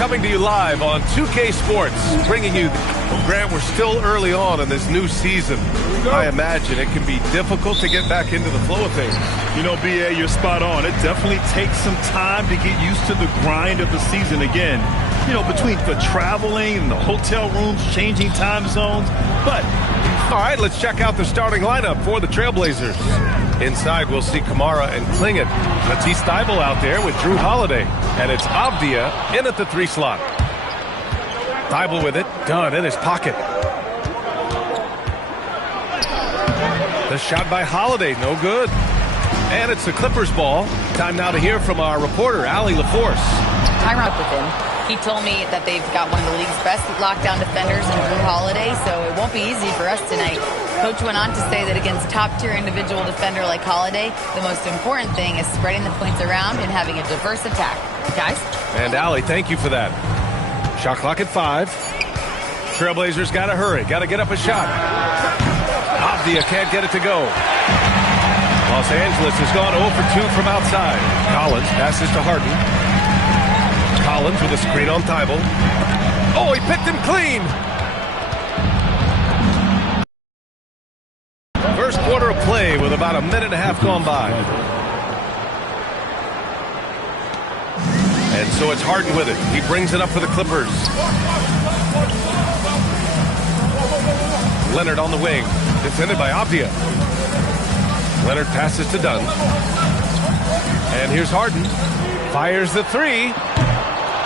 coming to you live on 2K Sports, bringing you... Well, Grant, we're still early on in this new season. I imagine it can be difficult to get back into the flow of things. You know, B.A., you're spot on. It definitely takes some time to get used to the grind of the season again. You know, between the traveling and the hotel rooms, changing time zones. But, all right, let's check out the starting lineup for the Trailblazers. Inside, we'll see Kamara and Klingon. Matisse Thybulle out there with Drew Holiday. And it's Avdia in at the 3 slot. Thybulle with it, done in his pocket. The shot by Holiday, no good. And it's the Clippers ball. Time now to hear from our reporter, Allie LaForce. I round with him. He told me that they've got one of the league's best lockdown defenders in Drew Holiday, so it won't be easy for us tonight. Coach went on to say that against top-tier individual defender like Holiday, the most important thing is spreading the points around and having a diverse attack. Guys? And Allie, thank you for that. Shot clock at 5. Trailblazers got to hurry. Got to get up a shot. Avdia can't get it to go. Los Angeles has gone 0 for 2 from outside. Collins passes to Harden. Collins with a screen on Thybulle. Oh, he picked him clean. First quarter of play with about a minute and a half gone by. And so it's Harden with it. He brings it up for the Clippers. Leonard on the wing. Defended by Avdia. Leonard passes to Dunn. And here's Harden. Fires the 3.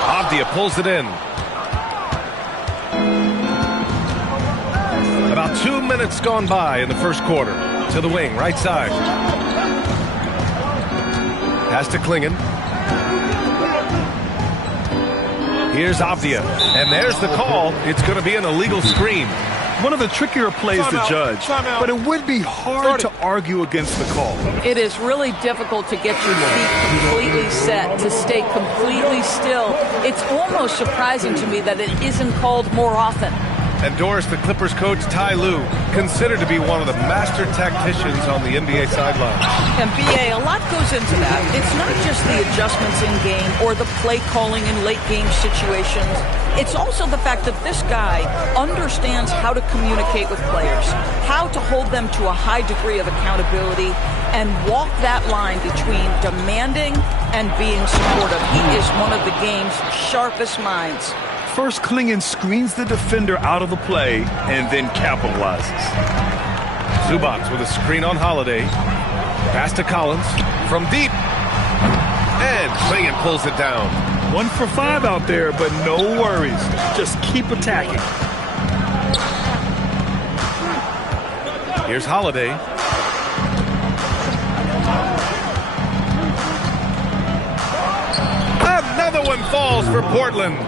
Avdia pulls it in. About 2 minutes gone by in the first quarter. To the wing, right side. Pass to Klingon. Here's Avdia. And there's the call. It's going to be an illegal screen. one of the trickier plays to judge, but it would be hard to argue against the call. It is really difficult to get your feet completely set, to stay completely still. It's almost surprising to me that it isn't called more often. And Doris, the Clippers coach, Ty Lue, considered to be one of the master tacticians on the NBA sideline. And BA, a lot goes into that. It's not just the adjustments in game or the play calling in late game situations. It's also the fact that this guy understands how to communicate with players, how to hold them to a high degree of accountability, and walk that line between demanding and being supportive. He is one of the game's sharpest minds. First, Klingon screens the defender out of the play and then capitalizes. Zubac with a screen on Holiday. Pass to Collins from deep. And Klingon pulls it down. 1 for 5 out there, but no worries. Just keep attacking. Here's Holiday. Another one falls for Portland.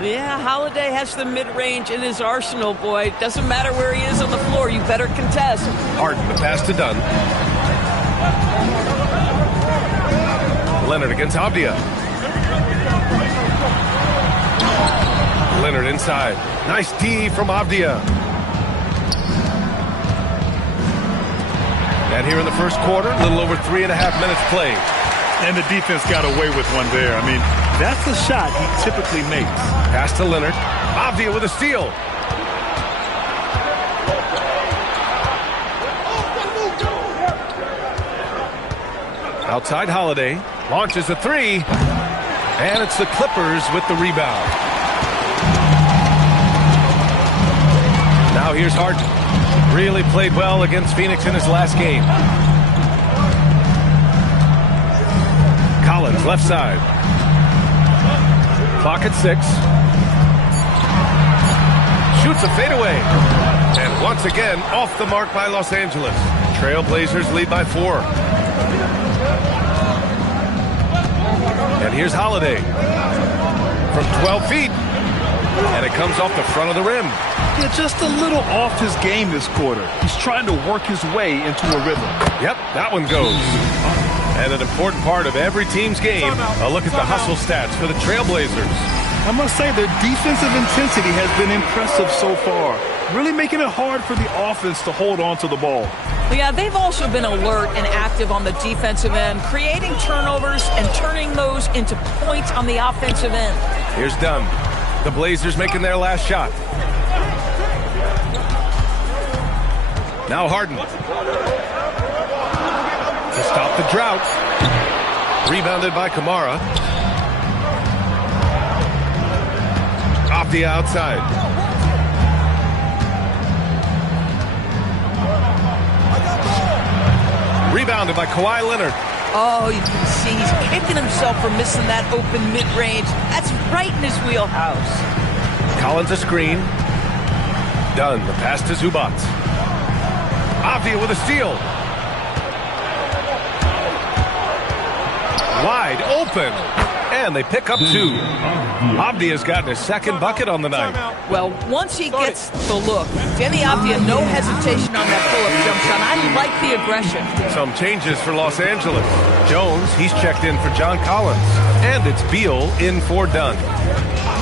Yeah, Holiday has the mid-range in his arsenal, boy. Doesn't matter where he is on the floor, you better contest. Harden, the pass to Dunn. Leonard against Avdia. Leonard inside. Nice D from Avdia. And here in the first quarter, a little over 3.5 minutes played. And the defense got away with one there. I mean, that's the shot he typically makes. Pass to Leonard. Avdia with a steal. Outside Holiday. Launches a 3. And it's the Clippers with the rebound. Now here's Harden. Really played well against Phoenix in his last game. Collins, left side. Clock at 6. Shoots a fadeaway. And once again, off the mark by Los Angeles. Trailblazers lead by 4. And here's Holiday. From 12 feet. And it comes off the front of the rim. Yeah, just a little off his game this quarter. He's trying to work his way into a rhythm. Yep, that one goes. And an important part of every team's game, a look at the hustle stats for the Trailblazers. I must say their defensive intensity has been impressive so far, really making it hard for the offense to hold on to the ball. Yeah, they've also been alert and active on the defensive end, creating turnovers and turning those into points on the offensive end. Here's Dunn. The Blazers making their last shot. Now Harden. To stop the drought. Rebounded by Kamara. Off the outside. Rebounded by Kawhi Leonard. Oh, you can see he's kicking himself for missing that open mid-range. That's right in his wheelhouse. Collins a screen. Dunn, the pass to Zubac. Avdia with a steal. Wide open. And they pick up two. Avdia's gotten his second bucket on the night. Well, once he gets the look, Denny Avdia, no hesitation on that pull-up jump shot. I like the aggression. Some changes for Los Angeles. Jones, he's checked in for John Collins. And it's Beal in for Dunn.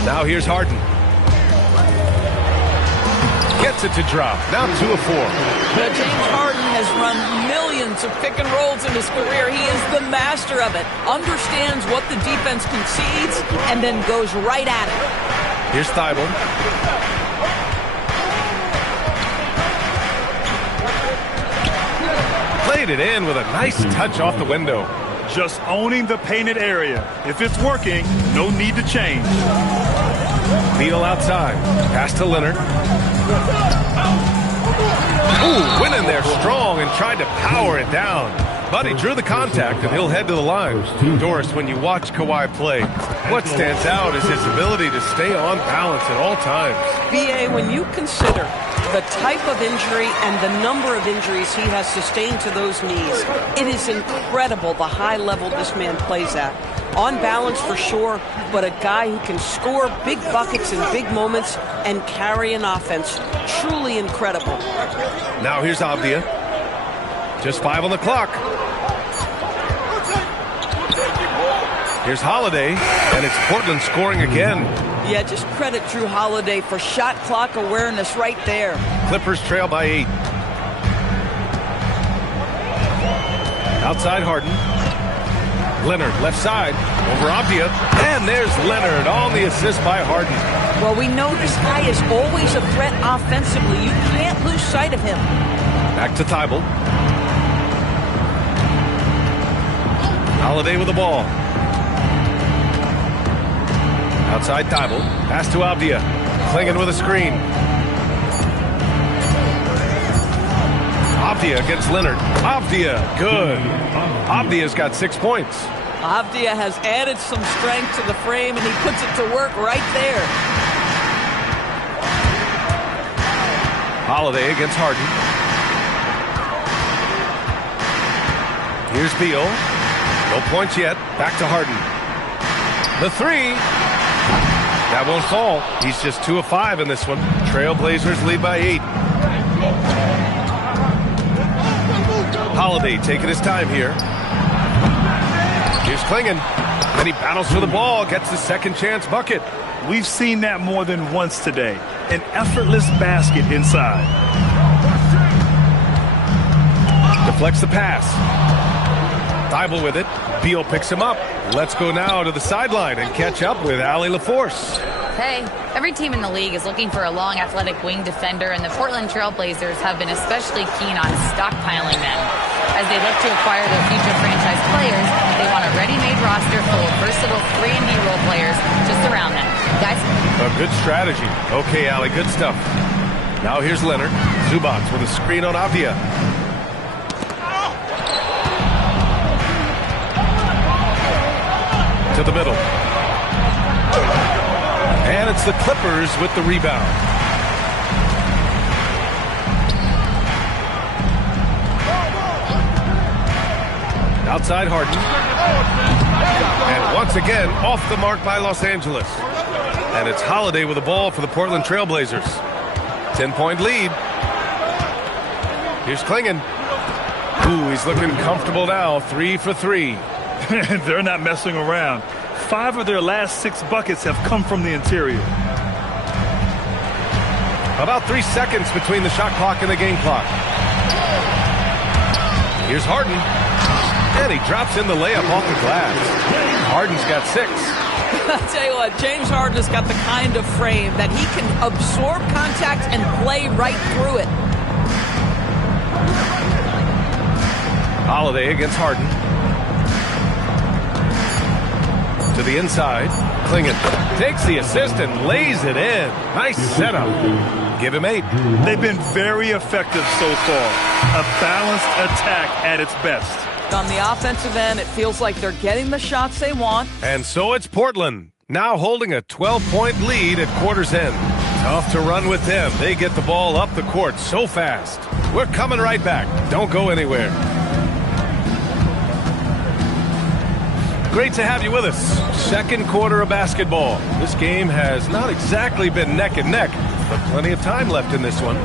Now here's Harden. Gets it to drop. Now 2 of 4. James Harden has run millions of pick and rolls in his career. He is the master of it. Understands what the defense concedes and then goes right at it. Here's Thibault. Played it in with a nice touch off the window. Just owning the painted area. If it's working, no need to change. Beal outside. Pass to Leonard. Ooh, went in there strong and tried to power it down. But he drew the contact, and he'll head to the line. Doris, when you watch Kawhi play, what stands out is his ability to stay on balance at all times. B.A., when you consider the type of injury and the number of injuries he has sustained to those knees, it is incredible the high level this man plays at. On balance for sure, but a guy who can score big buckets in big moments and carry an offense. Truly incredible. Now here's Avdia. Just 5 on the clock. Here's Holiday, and it's Portland scoring again. Yeah, just credit Drew Holiday for shot clock awareness right there. Clippers trail by 8. Outside Harden. Leonard, left side, over Avdia. And there's Leonard on the assist by Harden. Well, we know this guy is always a threat offensively. You can't lose sight of him. Back to Thibault. Holiday with the ball. Outside Thibault. Pass to Avdia. Clinging with a screen. Avdia against Leonard. Avdia, good. Avdia's got 6 points. Avdia has added some strength to the frame, and he puts it to work right there. Holiday against Harden. Here's Beal. No points yet. Back to Harden. The 3. That won't fall. He's just 2 of 5 in this one. Trailblazers lead by 8. Holiday taking his time here. Here's Klingon. Then he battles for the ball, gets the second chance bucket. We've seen that more than once today. An effortless basket inside. Deflects the pass. Thibault with it. Beal picks him up. Let's go now to the sideline and catch up with Allie LaForce. Hey, every team in the league is looking for a long, athletic wing defender, and the Portland Trailblazers have been especially keen on stockpiling them. As they look to acquire their future franchise players, they want a ready-made roster full of versatile 3-and-D role players to surround them. Guys? A good strategy. Okay, Allie, good stuff. Now here's Leonard. Zubac with a screen on Avdia. To the middle. And it's the Clippers with the rebound. Outside Harden. And once again, off the mark by Los Angeles. And it's Holiday with the ball for the Portland Trailblazers. 10-point lead. Here's Klingon. Ooh, he's looking comfortable now. 3 for 3. They're not messing around. 5 of their last 6 buckets have come from the interior. About 3 seconds between the shot clock and the game clock. Here's Harden. And he drops in the layup off the glass. Harden's got 6. I'll tell you what, James Harden has got the kind of frame that he can absorb contact and play right through it. Holiday against Harden. To the inside. Klingin takes the assist and lays it in. Nice setup. Give him 8. They've been very effective so far. A balanced attack at its best. On the offensive end, it feels like they're getting the shots they want. And so it's Portland, now holding a 12-point lead at quarter's end. Tough to run with them. They get the ball up the court so fast. We're coming right back. Don't go anywhere. Great to have you with us. Second quarter of basketball. This game has not exactly been neck and neck, but plenty of time left in this one.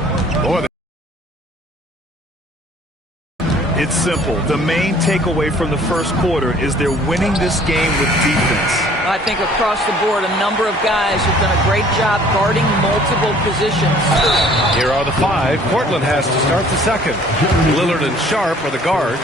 It's simple. The main takeaway from the first quarter is they're winning this game with defense. I think across the board, a number of guys have done a great job guarding multiple positions. Here are the 5 Portland has to start the second. Lillard and Sharp are the guards.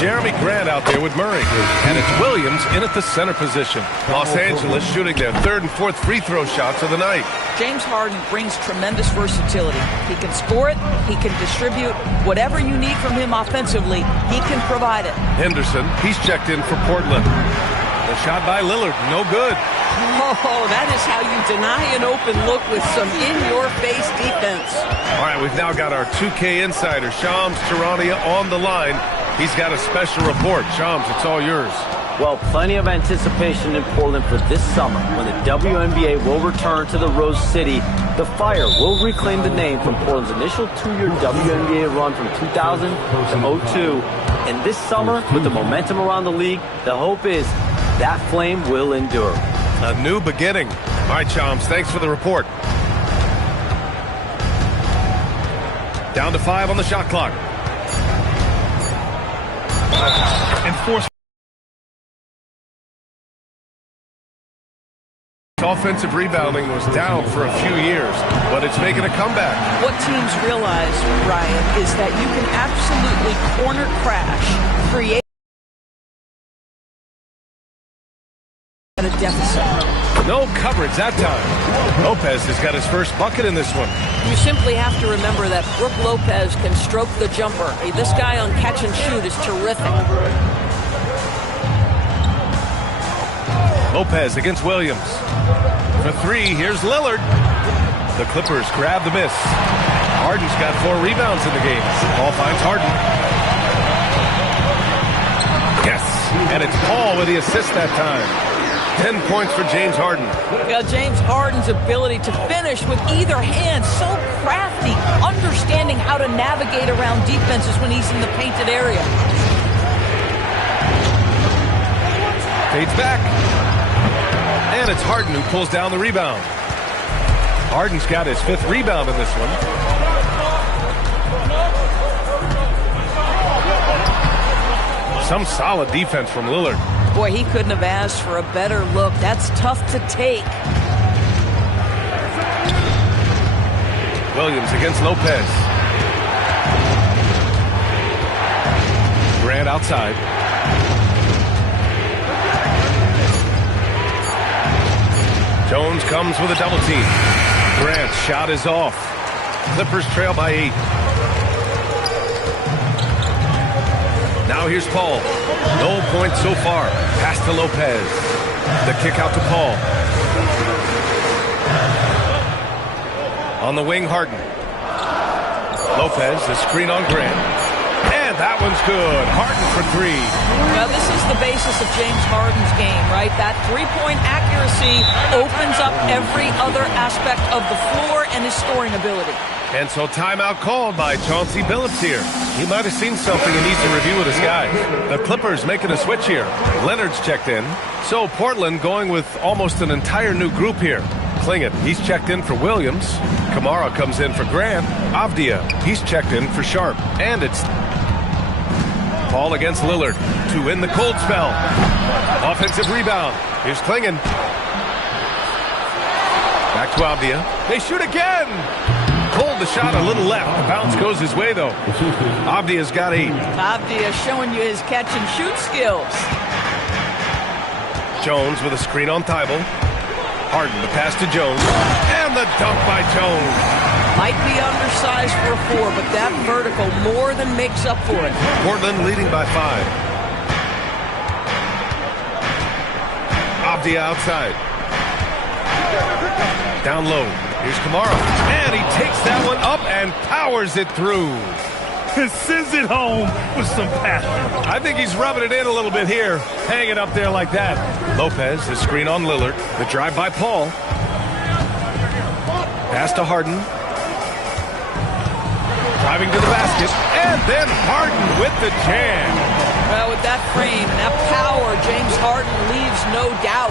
Jeremy Grant out there with Murray. And it's Williams in at the center position. Los Angeles shooting their 3rd and 4th free throw shots of the night. James Harden brings tremendous versatility. He can score it, he can distribute. Whatever you need from him offensively, he can provide it. Henderson, he's checked in for Portland. The shot by Lillard, no good. Oh, that is how you deny an open look with some in-your-face defense. All right, we've now got our 2K insider, Shams Charania, on the line. He's got a special report. Shams, it's all yours. Well, plenty of anticipation in Portland for this summer when the WNBA will return to the Rose City. The Fire will reclaim the name from Portland's initial 2-year WNBA run from 2000 to 02. And this summer, with the momentum around the league, the hope is that flame will endure. A new beginning. All right, Shams, thanks for the report. Down to 5 on the shot clock. Enforcement. Offensive rebounding was down for a few years, but it's making a comeback. What teams realize, Ryan, is that you can absolutely corner crash, create at a deficit. No coverage that time. Lopez has got his first bucket in this one. You simply have to remember that Brooke Lopez can stroke the jumper. This guy on catch and shoot is terrific. Lopez against Williams. For 3, here's Lillard. The Clippers grab the miss. Harden's got 4 rebounds in the game. Paul finds Harden. Yes, and it's Paul with the assist that time. 10 points for James Harden. James Harden's ability to finish with either hand, so crafty, understanding how to navigate around defenses when he's in the painted area. Fades back. And it's Harden who pulls down the rebound. Harden's got his 5th rebound in this one. Some solid defense from Lillard. Boy, he couldn't have asked for a better look. That's tough to take. Williams against Lopez. Grant outside. Jones comes with a double team. Grant's shot is off. Clippers trail by 8. Now here's Paul. No points so far. Pass to Lopez. The kick out to Paul. On the wing, Harden. Lopez, the screen on Grant. And that one's good. Harden for 3. Well, this is the basis of James Harden's game, right? That three-point accuracy opens up every other aspect of the floor and his scoring ability. And so timeout called by Chauncey Billups here. He might have seen something and needs to review with his guys. The Clippers making a switch here. Leonard's checked in. So Portland going with almost an entire new group here. Klingin, he's checked in for Williams. Kamara comes in for Grant. Avdia, he's checked in for Sharp. And it's Paul against Lillard to win the cold spell. Offensive rebound. Here's Klingon. Back to Avdia. They shoot again. Pulled the shot a little left. The bounce goes his way, though. Avdia's got 8. Avdia showing you his catch-and-shoot skills. Jones with a screen on Thibault. Harden, the pass to Jones. And the dunk by Jones. Might be undersized for a 4, but that vertical more than makes up for it. Portland leading by 5. Avdia outside. Down low. Here's Kamara. And he takes that one up and powers it through. Sends it home with some passion. I think he's rubbing it in a little bit here. Hanging up there like that. Lopez, the screen on Lillard. The drive by Paul. Pass to Harden. Driving to the basket. And then Harden with the jam. Well, with that frame and that power, James Harden leaves no doubt.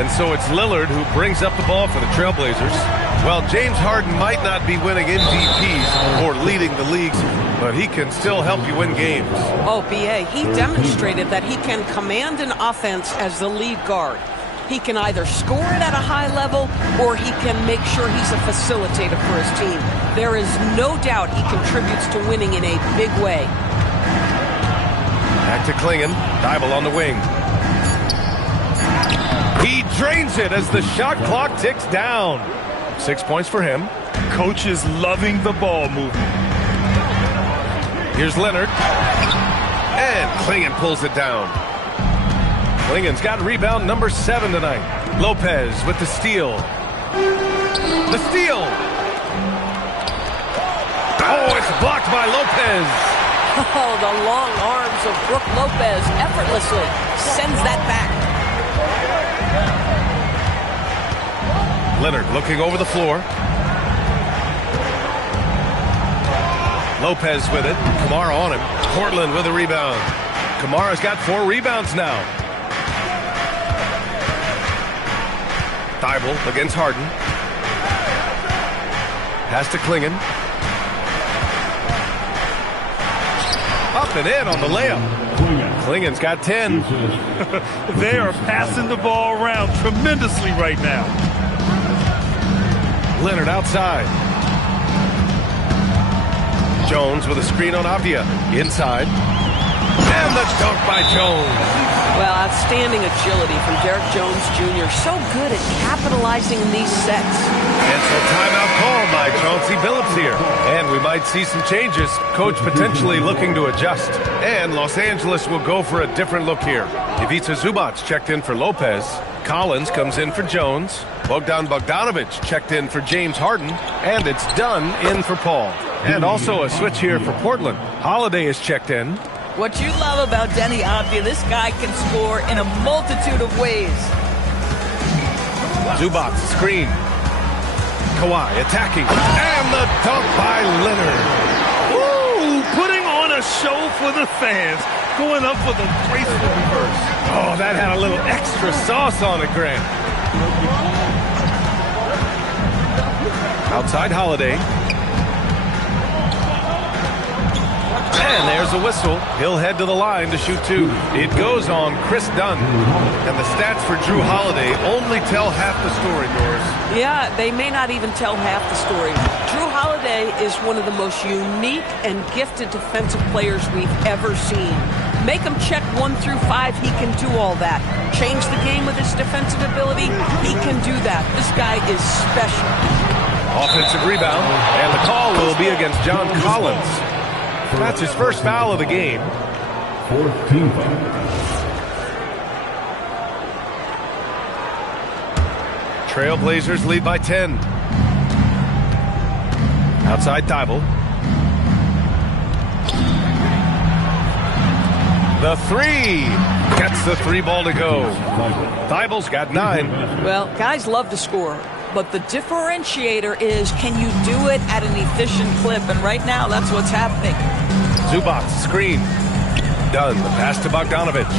And so it's Lillard who brings up the ball for the Trailblazers. Well, James Harden might not be winning MVPs or leading the leagues, but he can still help you win games. Oh, B.A., he demonstrated that he can command an offense as the lead guard. He can either score it at a high level or he can make sure he's a facilitator for his team. There is no doubt he contributes to winning in a big way. Back to Klingon. Thibault on the wing. He drains it as the shot clock ticks down. 6 points for him. Coach is loving the ball movement. Here's Leonard. And Klingon pulls it down. Klingon's got rebound number 7 tonight. Lopez with the steal. The steal. Oh, it's blocked by Lopez. Oh, the long arms of Brook Lopez effortlessly sends that back. Leonard looking over the floor. Lopez with it. Kamara on him. Portland with a rebound. Kamara's got 4 rebounds now. Thibault against Harden. Pass to Klingon. Up and in on the layup. Klingon's got 10. They are passing the ball around tremendously right now. Leonard outside. Jones with a screen on Avdia. Inside. And the dunk by Jones. Well, outstanding agility from Derek Jones Jr. So good at capitalizing these sets. And so timeout call by Chauncey Billups here. And we might see some changes. Coach potentially looking to adjust. And Los Angeles will go for a different look here. Ivica Zubac's checked in for Lopez. Collins comes in for Jones. Bogdan Bogdanovic checked in for James Harden. And it's Dunn in for Paul. And also a switch here for Portland. Holiday is checked in. What you love about Denny Avdia, this guy can score in a multitude of ways. Zubac, screen. Kawhi attacking. And the dunk by Leonard. Woo! Putting on a show for the fans. Going up for the graceful reverse. Oh, that had a little extra sauce on it, Grant. Outside Holiday. And there's a whistle. He'll head to the line to shoot 2. It goes on Chris Dunn. And the stats for Drew Holiday only tell half the story, Doris. Yeah, they may not even tell half the story. Drew Holiday is one of the most unique and gifted defensive players we've ever seen. Make him check 1 through 5, he can do all that. Change the game with his defensive ability, he can do that. This guy is special. Offensive rebound, and the call will be against John Collins. That's his first foul of the game. 14 foul. Trailblazers lead by 10. Outside Thibault. The 3. Gets the 3 ball to go. Thibault's got 9. Well, guys love to score, but the differentiator is, can you do it at an efficient clip? And right now, that's what's happening. Zubac, screen. Done. The pass to Bogdanovic.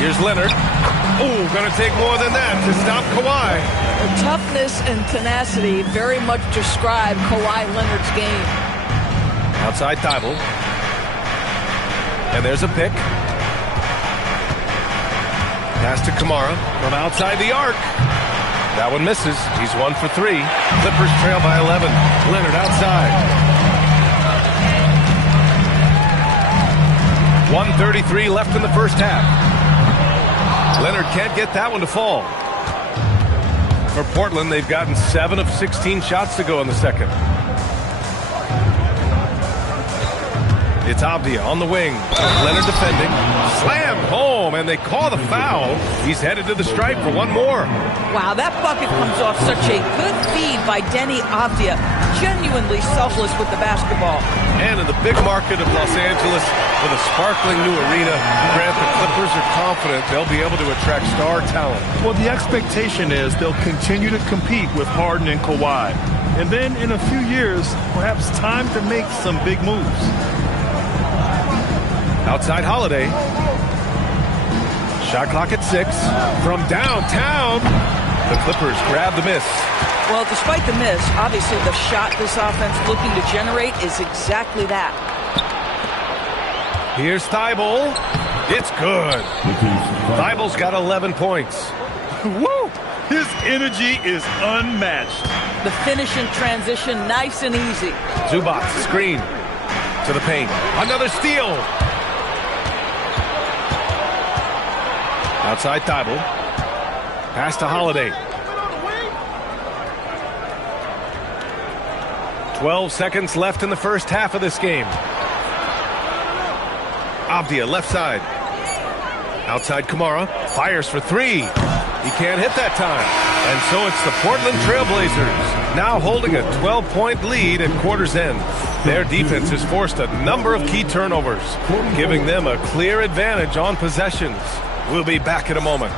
Here's Leonard. Oh, going to take more than that to stop Kawhi. The toughness and tenacity very much describe Kawhi Leonard's game. Outside Thibault. And there's a pick. Pass to Kamara from outside the arc. That one misses. He's 1 for 3. Clippers trail by 11. Leonard outside. 1:33 left in the first half. Leonard can't get that one to fall. For Portland, they've gotten 7 of 16 shots to go in the second. It's Avdia on the wing. Leonard defending. Slammed home, and they call the foul. He's headed to the stripe for one more. Wow, that bucket comes off such a good feed by Denny Avdia. Genuinely selfless with the basketball. And in the big market of Los Angeles, with a sparkling new arena, Grant, the Clippers are confident they'll be able to attract star talent. Well, the expectation is they'll continue to compete with Harden and Kawhi. And then in a few years, perhaps time to make some big moves. Outside Holiday. Shot clock at 6. From downtown, the Clippers grab the miss. Well, despite the miss, obviously the shot this offense looking to generate is exactly that. Here's Thibault. It's good. Thibault's got 11 points. Woo! His energy is unmatched. The finish in transition, nice and easy. Zubac, screen to the paint. Another steal. Outside Thibault. Pass to Holiday. 12 seconds left in the first half of this game. Avdia left side. Outside Kamara. Fires for 3. He can't hit that time. And so it's the Portland Trailblazers now holding a 12-point lead at quarter's end. Their defense has forced a number of key turnovers, giving them a clear advantage on possessions. We'll be back in a moment.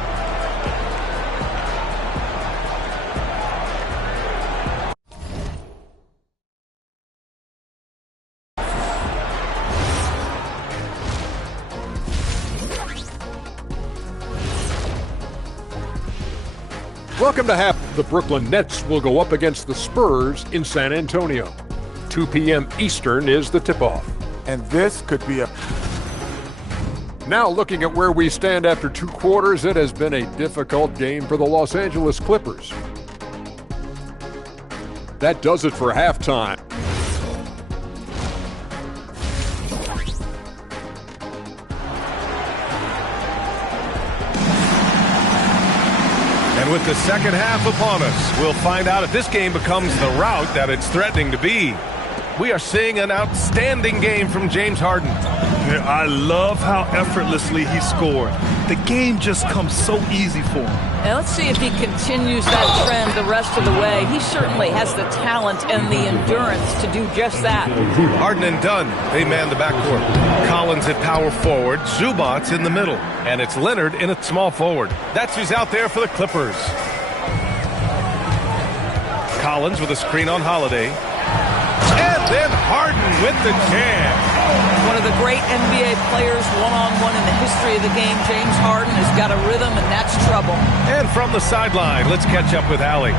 Welcome to half. The Brooklyn Nets will go up against the Spurs in San Antonio. 2 p.m. Eastern is the tip-off. And this could be a... Now looking at where we stand after 2 quarters, it has been a difficult game for the Los Angeles Clippers. That does it for halftime. And with the second half upon us, we'll find out if this game becomes the rout that it's threatening to be. We are seeing an outstanding game from James Harden. I love how effortlessly he scored. The game just comes so easy for him. And let's see if he continues that trend the rest of the way. He certainly has the talent and the endurance to do just that. Harden and Dunn, they man the backcourt. Collins at power forward, Zubac's in the middle, and it's Leonard in at small forward. That's who's out there for the Clippers. Collins with a screen on Holiday. And then Harden with the jam. One of the great NBA players one-on-one in the history of the game, James Harden, has got a rhythm, and that's trouble. And from the sideline, let's catch up with Allie.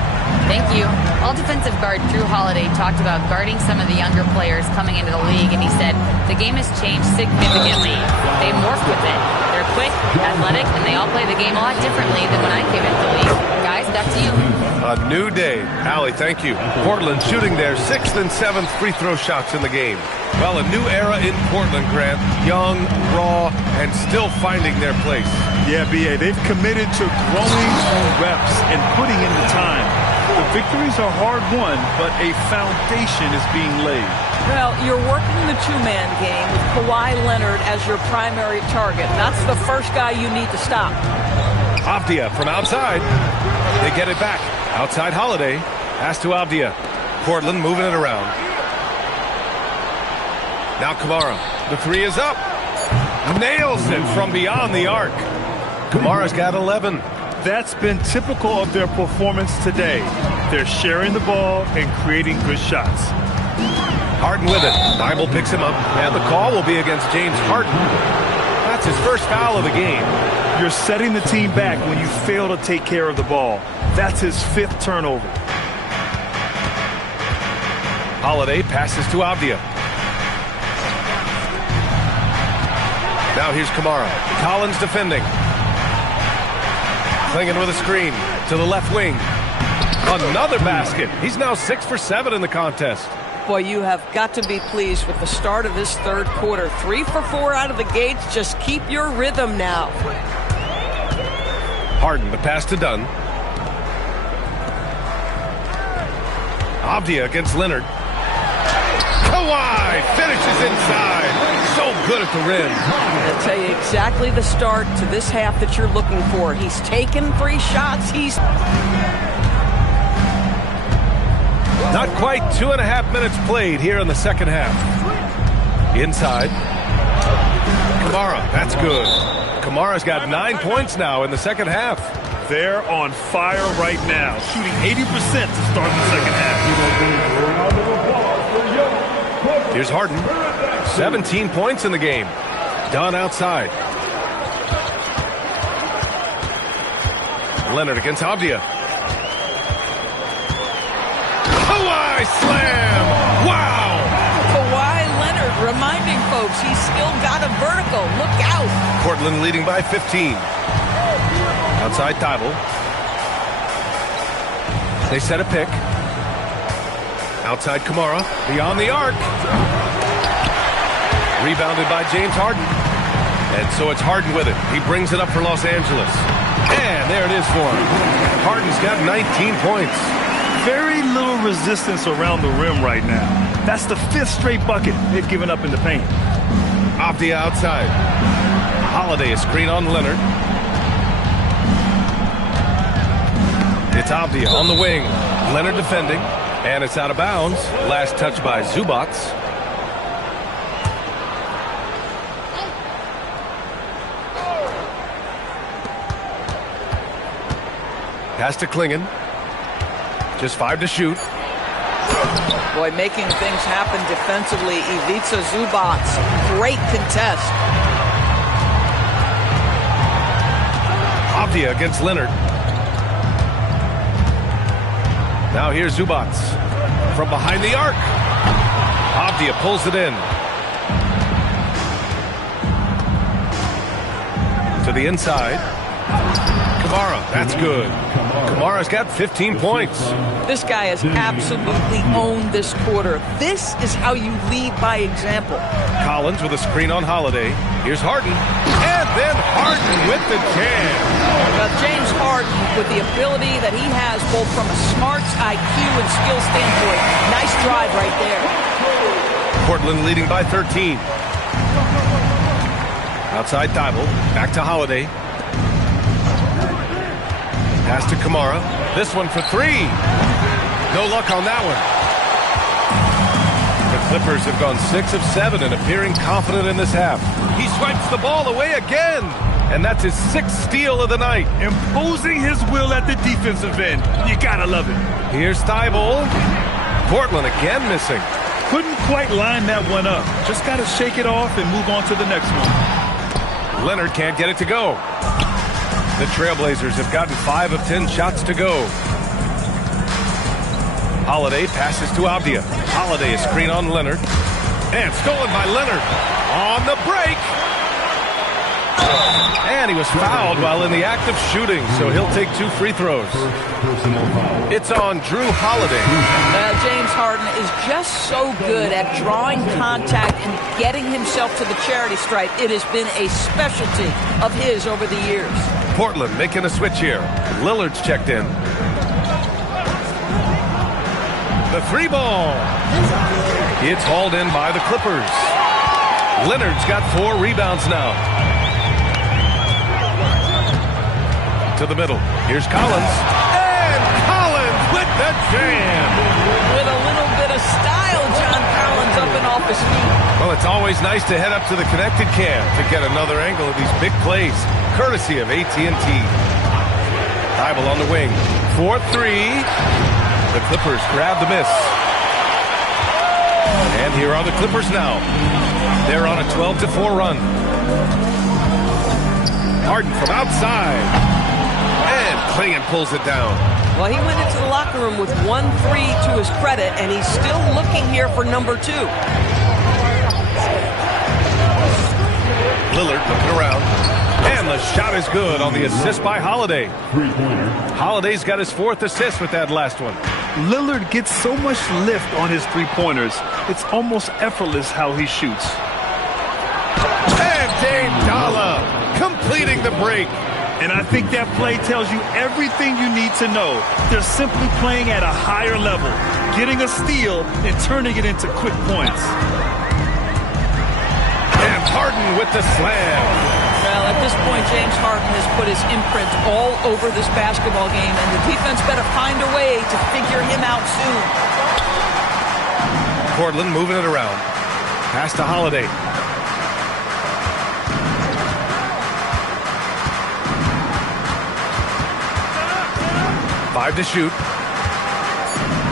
Thank you. All defensive guard Drew Holiday talked about guarding some of the younger players coming into the league, and he said, the game has changed significantly. They morph with it. They're quick, athletic, and they all play the game a lot differently than when I came into the league. Guys, back to you. A new day. Allie, thank you. Portland shooting their 6th and 7th free throw shots in the game. Well, a new era in Portland, Grant. Young, raw, and still finding their place. Yeah, B.A., they've committed to growing through reps and putting in the time. The victories are hard-won, but a foundation is being laid. Well, you're working the two-man game with Kawhi Leonard as your primary target. That's the first guy you need to stop. Avdia from outside. They get it back. Outside Holiday. Pass to Avdia. Portland moving it around. Now Kamara. The 3 is up. Nails it from beyond the arc. Kamara's got 11. That's been typical of their performance today. They're sharing the ball and creating good shots. Harden with it. Thibault picks him up, and the call will be against James Harden. That's his first foul of the game. You're setting the team back when you fail to take care of the ball. That's his 5th turnover. Holiday passes to Avdia. Now here's Kamara. Collins defending. Klingon with a screen to the left wing. Another basket. He's now 6 for 7 in the contest. Boy, you have got to be pleased with the start of this third quarter. 3 for 4 out of the gates. Just keep your rhythm now. Harden, the pass to Dunn. Avdia against Leonard. Kawhi finishes inside. So good at the rim. I'll tell you exactly the start to this half that you're looking for. He's taken 3 shots. He's not quite 2.5 minutes played here in the second half. Inside. Kamara, that's good. Kamara's got 9 points now in the second half. They're on fire right now, shooting 80% to start the second half. Here's Harden. 17 points in the game. Dunn outside. Leonard against Avdia. Kawhi slam! Wow! Kawhi Leonard reminding folks he's still got a vertical. Look out! Portland leading by 15. Outside Thibault. They set a pick. Outside Kamara. Beyond the arc. Rebounded by James Harden. And so it's Harden with it. He brings it up for Los Angeles. And there it is for him. Harden's got 19 points. Very little resistance around the rim right now. That's the 5th straight bucket they've given up in the paint. Avdia outside. Holiday a screen on Leonard. It's Avdia on the wing. Leonard defending. And it's out of bounds. Last touch by Zubac. Pass to Klingon. Just 5 to shoot. Boy, making things happen defensively. Ivica Zubac, great contest. Avdia against Leonard. Now here's Zubac from behind the arc. Avdia pulls it in. To the inside. Kamara, that's good. Kamara's got 15 points. This guy has absolutely owned this quarter. This is how you lead by example. Collins with a screen on Holiday. Here's Harden. And then Harden with the jam. Now, James Harden, with the ability that he has both from a smarts, IQ, and skill standpoint, nice drive right there. Portland leading by 13. Outside Thibault. Back to Holiday. Pass to Kamara. This one for 3. No luck on that one. The Clippers have gone 6 of 7 and appearing confident in this half. He swipes the ball away again. And that's his 6th steal of the night. Imposing his will at the defensive end. You gotta love it. Here's Thibault. Portland again missing. Couldn't quite line that one up. Just gotta shake it off and move on to the next one. Leonard can't get it to go. The Trailblazers have gotten 5 of 10 shots to go. Holiday passes to Avdia. Holiday a screen on Leonard. And stolen by Leonard. On the break. And he was fouled while in the act of shooting, so he'll take 2 free throws. It's on Drew Holiday. James Harden is just so good at drawing contact and getting himself to the charity stripe. It has been a specialty of his over the years. Portland making a switch here. Lillard's checked in. The 3 ball. It's hauled in by the Clippers. Leonard's got 4 rebounds now. To the middle. Here's Collins. And Collins with the jam. With a little bit of style, John Collins up and off his feet. Well, it's always nice to head up to the connected cam to get another angle of these big plays, courtesy of AT&T. Thibault on the wing. 4-3. The Clippers grab the miss. And here are the Clippers now. They're on a 12-4 run. Harden from outside. And Klingon pulls it down. Well, he went into the locker room with 1-3 to his credit, and he's still looking here for number 2. Lillard looking around. And the shot is good on the assist by Holiday. Three-pointer. Holiday's got his 4th assist with that last one. Lillard gets so much lift on his three-pointers. It's almost effortless how he shoots. And Dame Dalla completing the break. And I think that play tells you everything you need to know. They're simply playing at a higher level, getting a steal and turning it into quick points. And Harden with the slam. Well, at this point, James Harden has put his imprint all over this basketball game, and the defense better find a way to figure him out soon. Portland moving it around. Pass to Holiday. Five to shoot.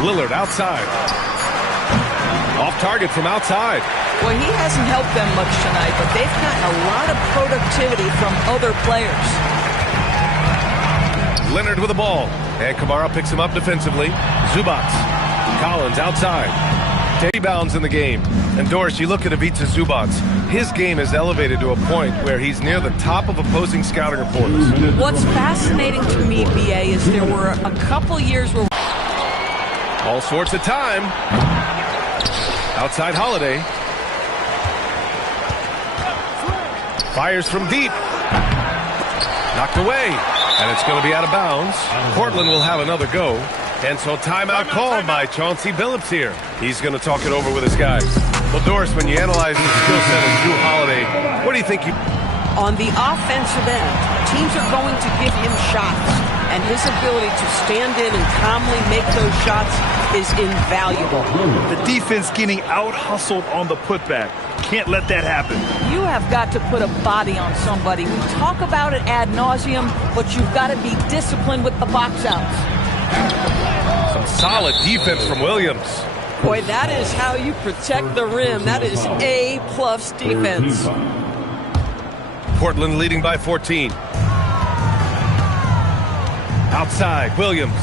Lillard outside. Off target from outside. Well, he hasn't helped them much tonight, but they've gotten a lot of productivity from other players. Leonard with the ball. And Kamara picks him up defensively. Zubac. Collins outside. 10 rebounds in the game. And Doris, you look at Ivica Zubac. His game is elevated to a point where he's near the top of opposing scouting reporters. What's fascinating to me, BA, is there were a couple years where... All sorts of time. Outside Holiday. Fires from deep. Knocked away. And it's going to be out of bounds. Portland will have another go. And so timeout called by Chauncey Billups here. He's going to talk it over with his guys. Well, Doris, when you analyze the skill set of Drew Holiday, what do you think? On the offensive end, teams are going to give him shots, and his ability to stand in and calmly make those shots is invaluable. The defense getting out-hustled on the putback. Can't let that happen. You have got to put a body on somebody. We talk about it ad nauseum, but you've got to be disciplined with the box outs. Some solid defense from Williams. Boy, that is how you protect the rim. That is A-plus defense. Portland leading by 14. Outside, Williams.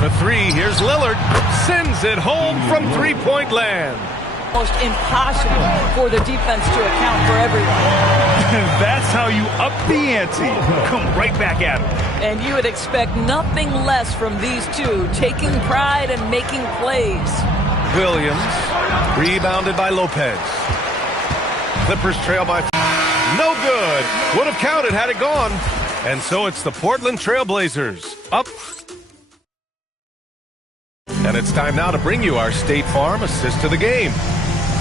For three, here's Lillard. Sends it home from three-point land. Almost impossible for the defense to account for everyone. That's how you up the ante. Come right back at him. And you would expect nothing less from these two, taking pride and making plays. Williams, rebounded by Lopez. Clippers trail by... No good. Would have counted had it gone. And so it's the Portland Trailblazers up. And it's time now to bring you our State Farm assist to the game.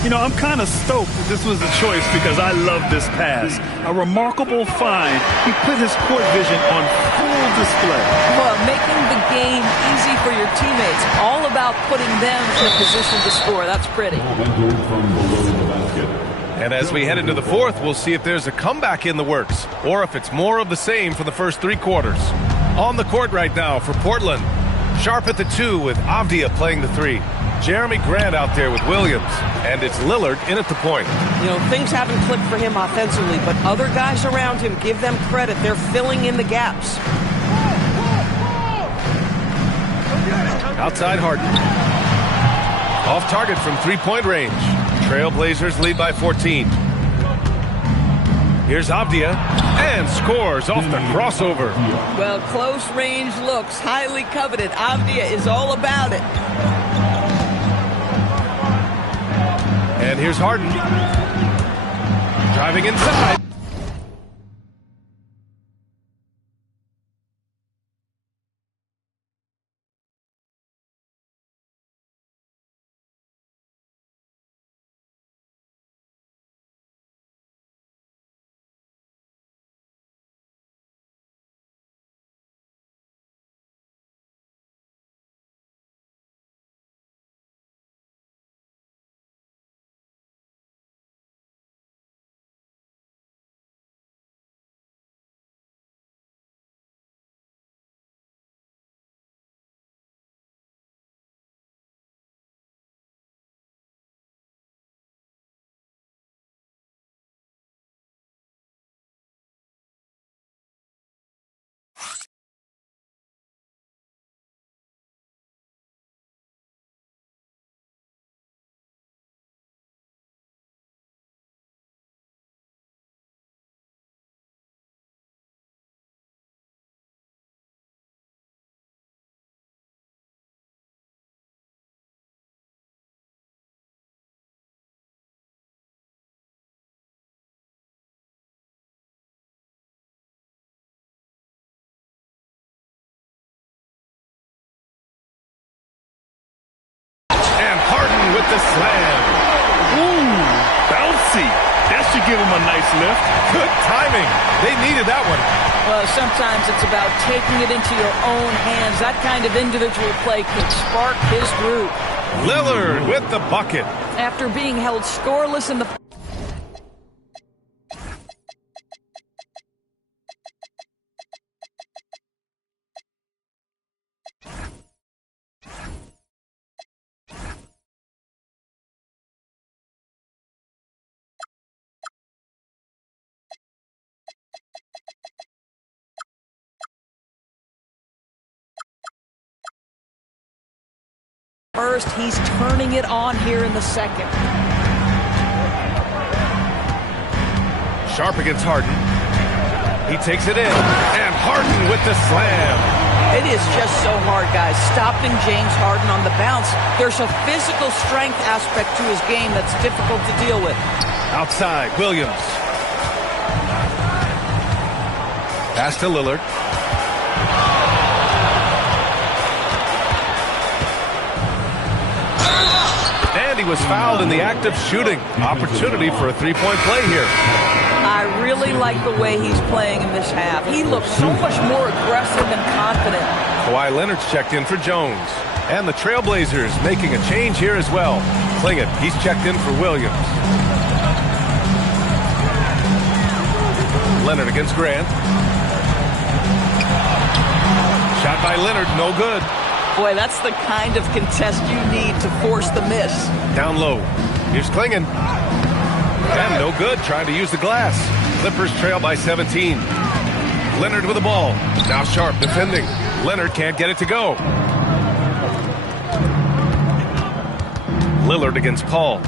You know, I'm kind of stoked that this was a choice because I love this pass. A remarkable find. He put his court vision on full display. Well, making the game easy for your teammates. All about putting them in a position to score. That's pretty. And as we head into the fourth, we'll see if there's a comeback in the works or if it's more of the same for the first three quarters. On the court right now for Portland. Sharp at the two with Avdia playing the three. Jeremy Grant out there with Williams. And it's Lillard in at the point. You know, things haven't clicked for him offensively, but other guys around him, give them credit. They're filling in the gaps. Outside Harden. Off target from three-point range. Trailblazers lead by 14. Here's Avdia, and scores off the crossover. Well, close range looks highly coveted. Avdia is all about it. And here's Harden. Driving inside. a slam. Ooh, bouncy. That should give him a nice lift. Good timing. They needed that one. Well, sometimes it's about taking it into your own hands. That kind of individual play can spark his group. Lillard with the bucket. After being held scoreless in the first, he's turning it on here in the second. Sharp against Harden. He takes it in, and Harden with the slam. It is just so hard, guys, stopping James Harden on the bounce. There's a physical strength aspect to his game that's difficult to deal with. Outside, Williams. Pass to Lillard. And he was fouled in the act of shooting. Opportunity for a three-point play here. I really like the way he's playing in this half. He looks so much more aggressive and confident. Kawhi Leonard's checked in for Jones. And the Trailblazers making a change here as well. Klingett, he's checked in for Williams. Leonard against Grant. Shot by Leonard, no good. Boy, that's the kind of contest you need to force the miss. Down low. Here's Klingett. And no good, trying to use the glass. Clippers trail by 17. Leonard with the ball. Now Sharp defending. Leonard can't get it to go. Lillard against Paul.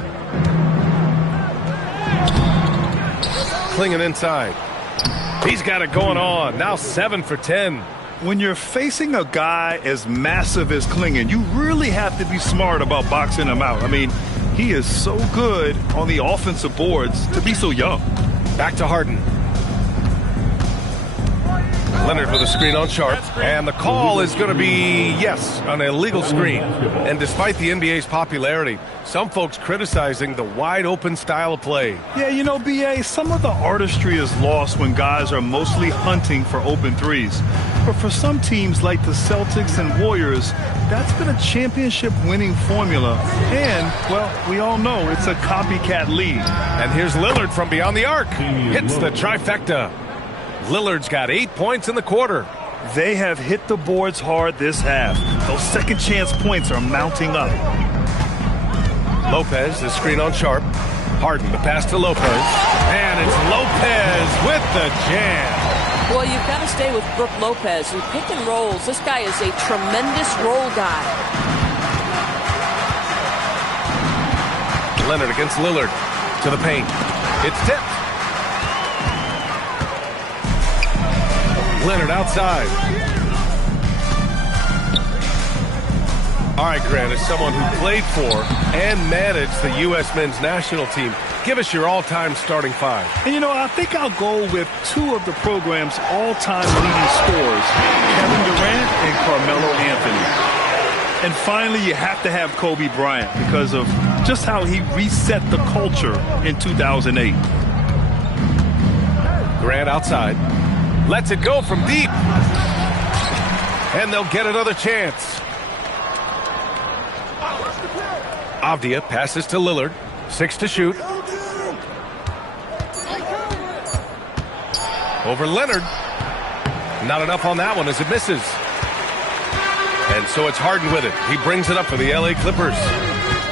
Klingett inside. He's got it going on. Now 7 for 10. When you're facing a guy as massive as Klingett, you really have to be smart about boxing him out. I mean, he is so good on the offensive boards to be so young. Back to Harden. Leonard with a screen on Sharp. And the call is going to be, yes, an illegal screen. And despite the NBA's popularity, some folks criticizing the wide-open style of play. Yeah, you know, B.A., some of the artistry is lost when guys are mostly hunting for open threes. But for some teams like the Celtics and Warriors, that's been a championship-winning formula. And, well, we all know it's a copycat league. And here's Lillard from beyond the arc. Hits the trifecta. Lillard's got 8 points in the quarter. They have hit the boards hard this half. Those second chance points are mounting up. Lopez, the screen on Sharp. Harden, the pass to Lopez. And it's Lopez with the jam. Well, you've got to stay with Brook Lopez. In pick and rolls, this guy is a tremendous roll guy. Leonard against Lillard. To the paint. It's tipped. Leonard outside. All right, Grant, as someone who played for and managed the U.S. men's national team, give us your all-time starting five. And, you know, I think I'll go with two of the program's all-time leading scorers, Kevin Durant and Carmelo Anthony. And finally, you have to have Kobe Bryant because of just how he reset the culture in 2008. Grant outside. Lets it go from deep. And they'll get another chance. Avdia passes to Lillard. 6 to shoot. Over Leonard. Not enough on that one as it misses. And so it's Harden with it. He brings it up for the LA Clippers.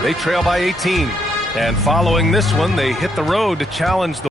They trail by 18. And following this one, they hit the road to challenge the